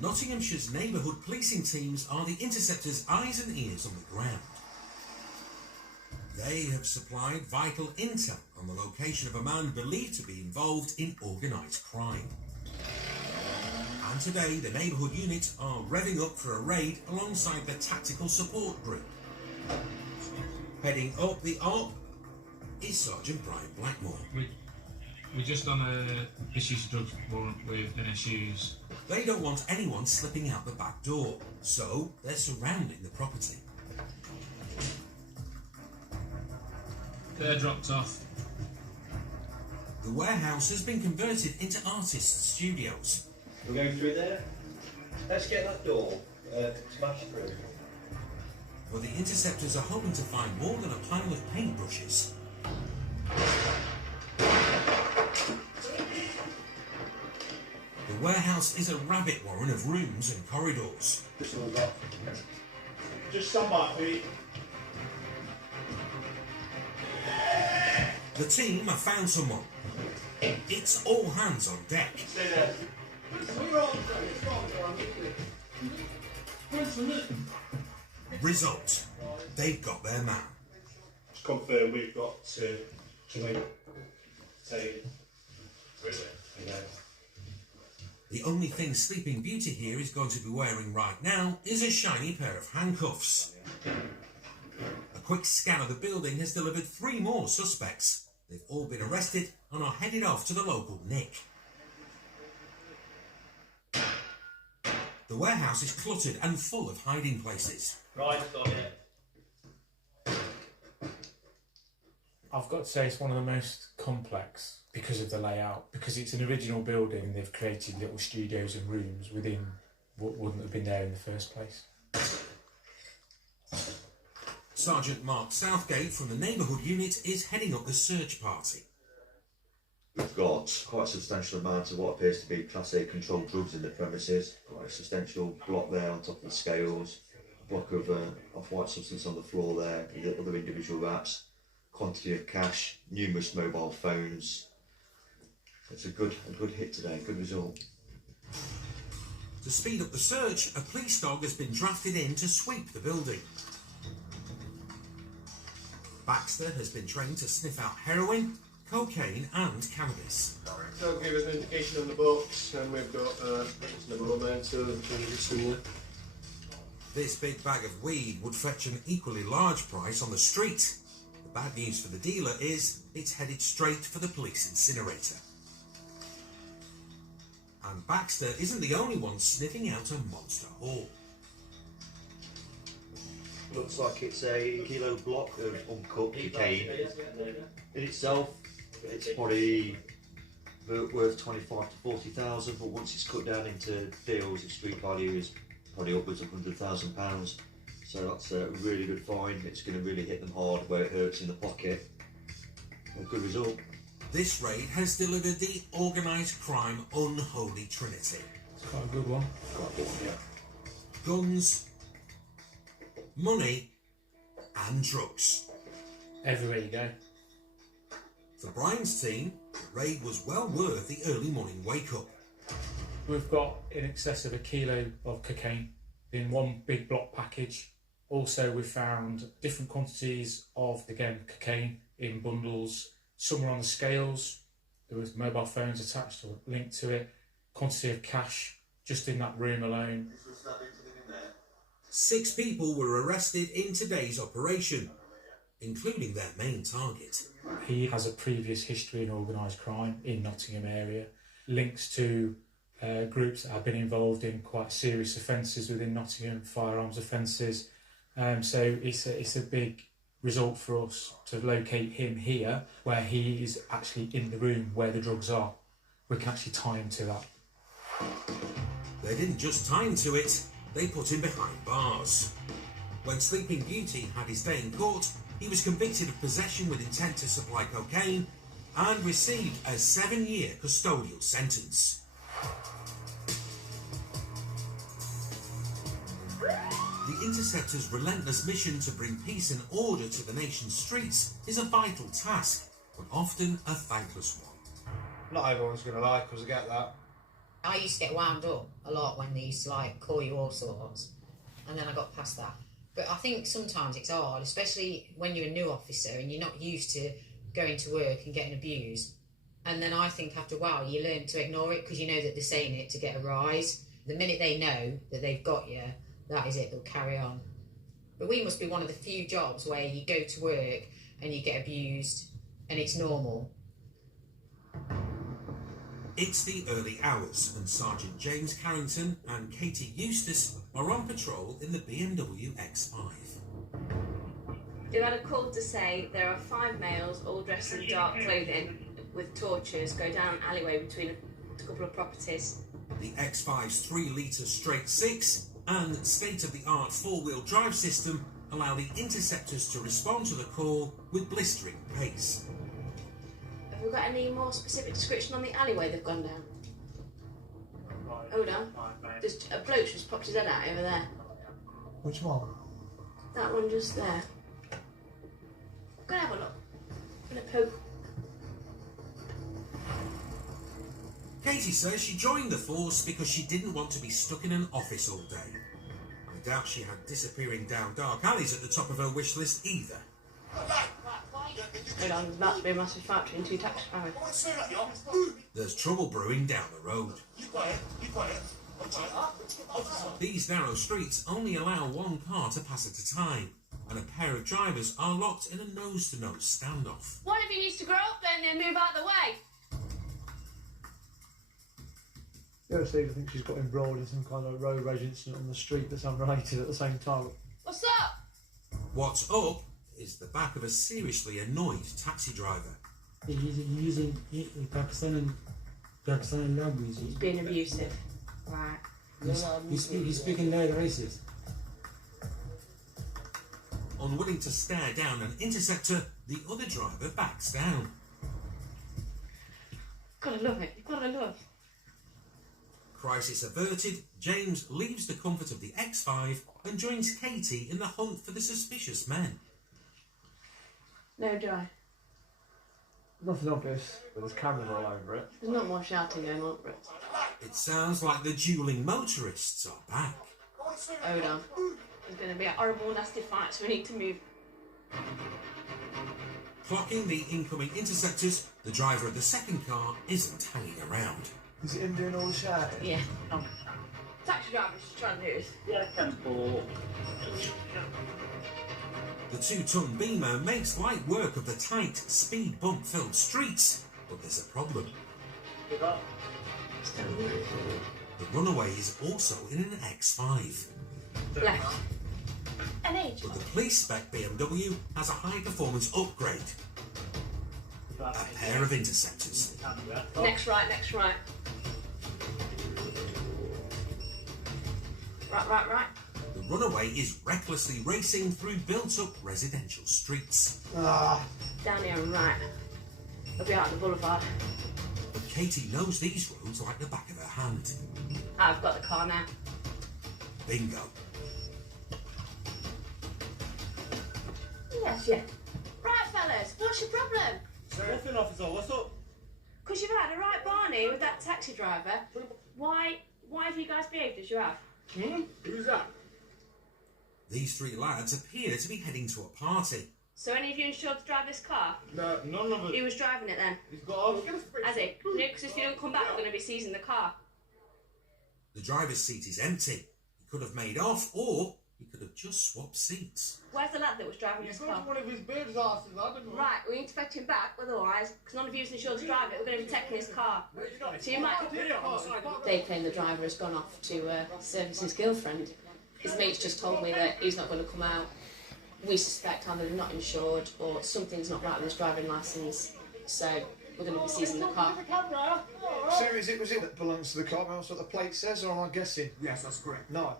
Nottinghamshire's neighbourhood policing teams are the Interceptors' eyes and ears on the ground. They have supplied vital intel on the location of a man believed to be involved in organised crime. And today, the neighbourhood unit are revving up for a raid alongside the tactical support group. Heading up the op is Sergeant Brian Blackmore. We just done a misuse of drugs warrant with NSUs. They don't want anyone slipping out the back door, so they're surrounding the property. They're dropped off. The warehouse has been converted into artists' studios. We're going through there. Let's get that door smashed through. But the Interceptors are hoping to find more than a pile of paintbrushes. The warehouse is a rabbit warren of rooms and corridors. Just stand by, please. The team have found someone. It's all hands on deck. Stay there. Result, they've got their man. Just confirm we've got to take. The only thing Sleeping Beauty here is going to be wearing right now is a shiny pair of handcuffs. A quick scan of the building has delivered 3 more suspects. They've all been arrested and are headed off to the local NIC. The warehouse is cluttered and full of hiding places. Right, got it. I've got to say it's one of the most complex because of the layout. Because it's an original building, they've created little studios and rooms within what wouldn't have been there in the first place. Sergeant Mark Southgate from the neighbourhood unit is heading up the search party. We've got quite a substantial amount of what appears to be Class A controlled drugs in the premises. Quite a substantial block there on top of the scales. A block of off-white substance on the floor there, with the other individual wraps. Quantity of cash, numerous mobile phones. It's a good hit today, good result. To speed up the search, a police dog has been drafted in to sweep the building. Baxter has been trained to sniff out heroin, cocaine and cannabis. They'll give us an indication on the books, and we've got number 1 there too. This big bag of weed would fetch an equally large price on the street. The bad news for the dealer is it's headed straight for the police incinerator. And Baxter isn't the only one sniffing out a monster haul. Looks like it's a kilo block of uncut cocaine. In itself, it's probably worth 25 to 40,000, but once it's cut down into deals, the street value is probably upwards of £100,000. So that's a really good find. It's going to really hit them hard where it hurts in the pocket. A good result. This raid has delivered the organised crime unholy trinity. It's quite a good one. Guns, money and drugs. Everywhere you go. For Brian's team, the raid was well worth the early morning wake-up. We've got in excess of 1 kilo of cocaine in one big block package. Also, we found different quantities of, again, cocaine in bundles. Some were on the scales. There was mobile phones attached or linked to it. Quantity of cash just in that room alone. 6 people were arrested in today's operation, including their main target. He has a previous history in organised crime in Nottingham area, links to groups that have been involved in quite serious offences within Nottingham, firearms offences. So it's a big result for us to locate him here, where he is actually in the room where the drugs are. We can actually tie him to that. They didn't just tie him to it, they put him behind bars. When Sleeping Beauty had his day in court, he was convicted of possession with intent to supply cocaine and received a 7-year custodial sentence. The Interceptors' relentless mission to bring peace and order to the nation's streets is a vital task, but often a thankless one. Not everyone's going to like us, I get that. I used to get wound up a lot when they used to like call you all sorts, and then I got past that. But I think sometimes it's hard, especially when you're a new officer and you're not used to going to work and getting abused. And then I think after a while you learn to ignore it because you know that they're saying it to get a rise. The minute they know that they've got you, that is it, they'll carry on. But we must be one of the few jobs where you go to work and you get abused and it's normal. It's the early hours and Sergeant James Carrington and Katie Eustace are on patrol in the BMW X5. They've had a call to say there are 5 males all dressed in dark clothing with torches go down an alleyway between a couple of properties. The X5's 3-litre straight 6 and state-of-the-art 4-wheel drive system allow the interceptors to respond to the call with blistering pace. Have we got any more specific description on the alleyway they've gone down? Hold on. There's a bloke just popped his head out over there. Which one? That one just there. Go and have a look. I'm gonna poke. Katie says she joined the force because she didn't want to be stuck in an office all day. I doubt she had disappearing down dark alleys at the top of her wish list either. Hold on, there's about to be a massive fight between 2 taxi drivers. There's trouble brewing down the road. These narrow streets only allow 1 car to pass at a time, and a pair of drivers are locked in a nose-to-nose standoff. One of you needs to grow up then and move out of the way. Yeah, Steve, I think she's got embroiled in some kind of road rage incident on the street that's unrelated at the same time. What's up? What's up is the back of a seriously annoyed taxi driver. He's using Pakistani language. He's being abusive. Right. He's speaking like racist. Unwilling to stare down an interceptor, the other driver backs down. Gotta love it. You've gotta love. Crisis averted, James leaves the comfort of the X5 and joins Katie in the hunt for the suspicious men. No dry. Nothing obvious, but there's cameras all over it. There's not more shouting going on for it. It sounds like the dueling motorists are back. Hold on. There's going to be a horrible, nasty fight, so we need to move. Clocking the incoming interceptors, the driver of the second car isn't hanging around. Is it him doing all the shouting? Yeah. Taxi driver's just trying to do this. The 2-ton Beamer makes light work of the tight, speed bump-filled streets, but there's a problem. The runaway is also in an X5. Left. An H. But the police-spec BMW has a high-performance upgrade. A pair of interceptors. Next right, next right. Right. The runaway is recklessly racing through built-up residential streets. Down here and right. They'll be out on the boulevard. But Katie knows these roads like the back of her hand. I've got the car now. Bingo. Yes, yeah. Right, fellas, what's your problem? Nothing, officer, what's up? Because you've had a right Barney with that taxi driver. Why have you guys behaved as you have? Who's that? These 3 lads appear to be heading to a party. So any of you insured to drive this car? No, none of us. He was driving it then? He's got off. Has he? No, because if you don't come back, we're going to be seizing the car. The driver's seat is empty. He could have made off, or he could have just swapped seats. Where's the lad that was driving this He's car? got one of his babes' asses, I don't know. Right, we need to fetch him back, otherwise, because none of you is insured to drive it, we're going to be taking his car. So you might... They claim the driver has gone off to service his girlfriend. His mate's just told me that he's not going to come out. We suspect either they're not insured or something's not right with his driving licence. So we're going to be seizing the car. So was it that belongs to the car? That's what the plate says, or am I guessing? Yes, that's correct. No.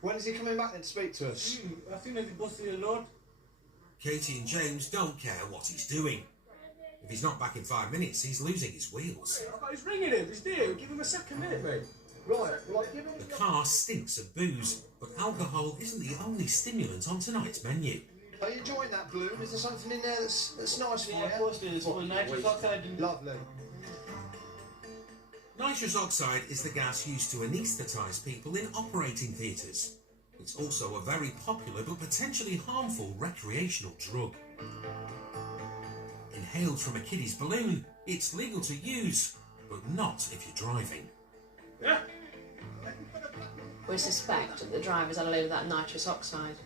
When is he coming back then to speak to us? I think there's a bus here, Lord. Katie and James don't care what he's doing. If he's not back in 5 minutes, he's losing his wheels. He's ringing him, he's there. Give him a second minute, mate. Right, like, give him The car stinks of booze, but alcohol isn't the only stimulant on tonight's menu. Are you enjoying that bloom? Is there something in there that's nice for you? of course it is. Well, nitrous oxide and... Lovely. Nitrous oxide is the gas used to anaesthetise people in operating theatres. It's also a very popular but potentially harmful recreational drug. Inhaled from a kiddie's balloon, it's legal to use, but not if you're driving. We suspect that the driver's had a load of that nitrous oxide,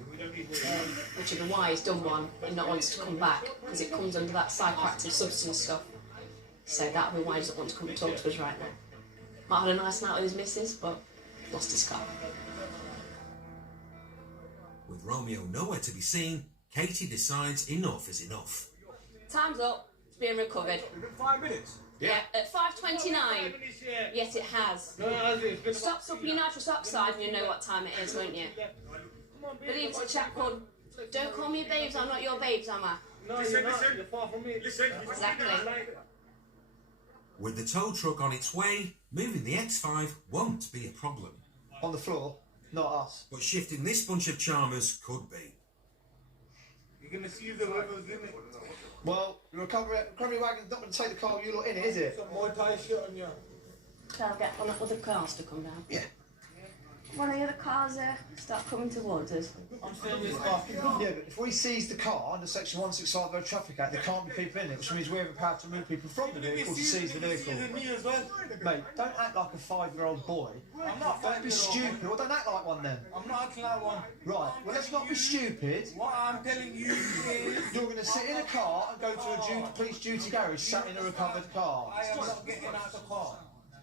which is why he's done one and not wants to come back, because it comes under that psychoactive substance stuff. So that'll be why he doesn't want to come and talk to us right now. Might have had a nice night with his missus, but lost his car. With Romeo nowhere to be seen, Katie decides enough is enough. Time's up. It's being recovered. 5 minutes. Yeah, at 5:29. Yes, it has. Stop sucking your nitrous oxide and you'll know what time it is, won't you? Believe it's a chap called... Don't call me babes, I'm not your babes, am I? No, listen, you're far from me. Listen. Exactly. With the tow truck on its way, moving the X5 won't be a problem. On the floor, not us. But shifting this bunch of charmers could be. You're going to see the rebels in it. Well, the recovery wagon's not going to take the car you lot in it, is it? Some more tie shit on you. Shall I get one of the cars to come down? Yeah. One of the other cars start coming towards us. I'm saying this car. Yeah, but if we seize the car under Section 165 of the Traffic Act, there can't be people in it, which means we have the power to move people from the vehicle to seize the vehicle. Mate, don't act like a 5-year-old boy. I'm not. Don't be stupid. Well, don't act like one then. I'm not acting like one. Right, well, let's not be stupid. What I'm telling you is... You're going to sit in a car and go to a police duty garage sat in a recovered car. I am not getting out the car.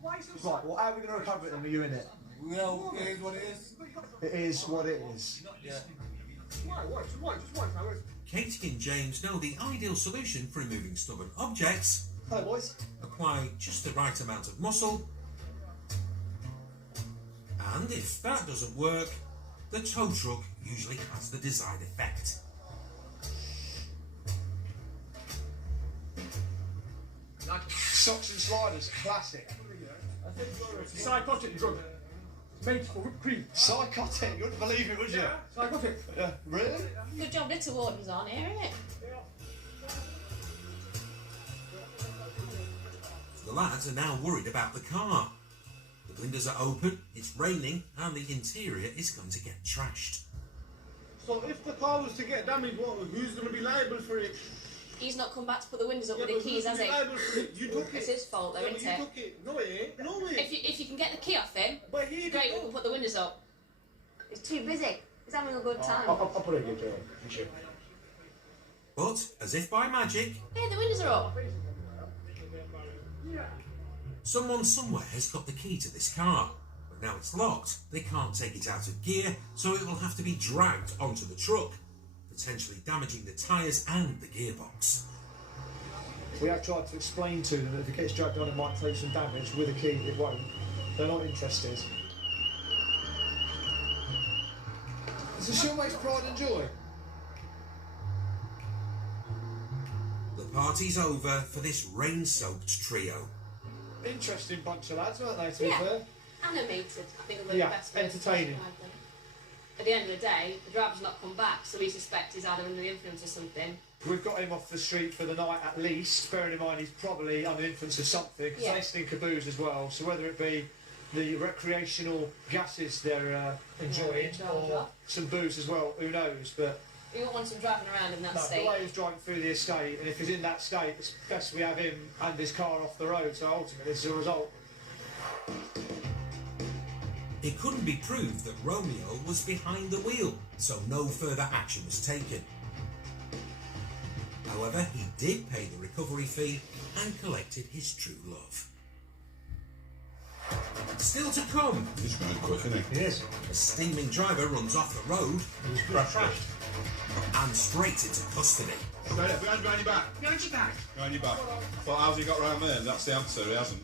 Right, well, how are we going to recover it then? Are you in it? Well, it is what it is. It is what it is. Yeah. Katie and James know the ideal solution for removing stubborn objects. Hello, boys. Apply just the right amount of muscle. And if that doesn't work, the tow truck usually has the desired effect. Socks and sliders, classic. Psychotic drug. Made for whipped cream. Psychotic, you wouldn't believe it, would you? Psychotic. Yeah, really? Good job Litter Warden's on here, isn't it? The lads are now worried about the car. The windows are open, it's raining, and the interior is going to get trashed. So if the car was to get damaged, who's going to be liable for it? He's not come back to put the windows up with the keys, has he? You took It's it. his fault though, isn't You it? took it. No, it ain't. No, it ain't. If you can get the key off him, But he great, we can put the windows up. He's too busy. He's having a good time. I'll put it in your But, as if by magic, Hey, the windows are up. someone somewhere has got the key to this car. But now it's locked, they can't take it out of gear, so it will have to be dragged onto the truck, potentially damaging the tyres and the gearbox. We have tried to explain to them that if it gets dragged on it might take some damage. With a key it won't. They're not interested. Is this your mate's pride and joy? The party's over for this rain-soaked trio. Interesting bunch of lads, weren't they, to be Yeah. fair? Animated, I think, would be Yeah, the best way to entertaining. describe them. At the end of the day, the driver's not come back, so we suspect he's either under the influence or something. We've got him off the street for the night at least, bearing in mind he's probably under the influence of something, because Yeah. they stink of booze as well, so whether it be the recreational gases they're enjoying or some booze as well, who knows, but We don't want him driving around in that no, state. the way he's driving through the estate, and if he's in that state, it's best we have him and his car off the road, so ultimately as a result. It couldn't be proved that Romeo was behind the wheel, so no further action was taken. However, he did pay the recovery fee and collected his true love. Still to come, He's going quick, isn't he? Yes. a steaming driver runs off the road and straight into custody. Straight up, behind your back. Behind your back. Thought, how's he got round there? That's the answer, he hasn't.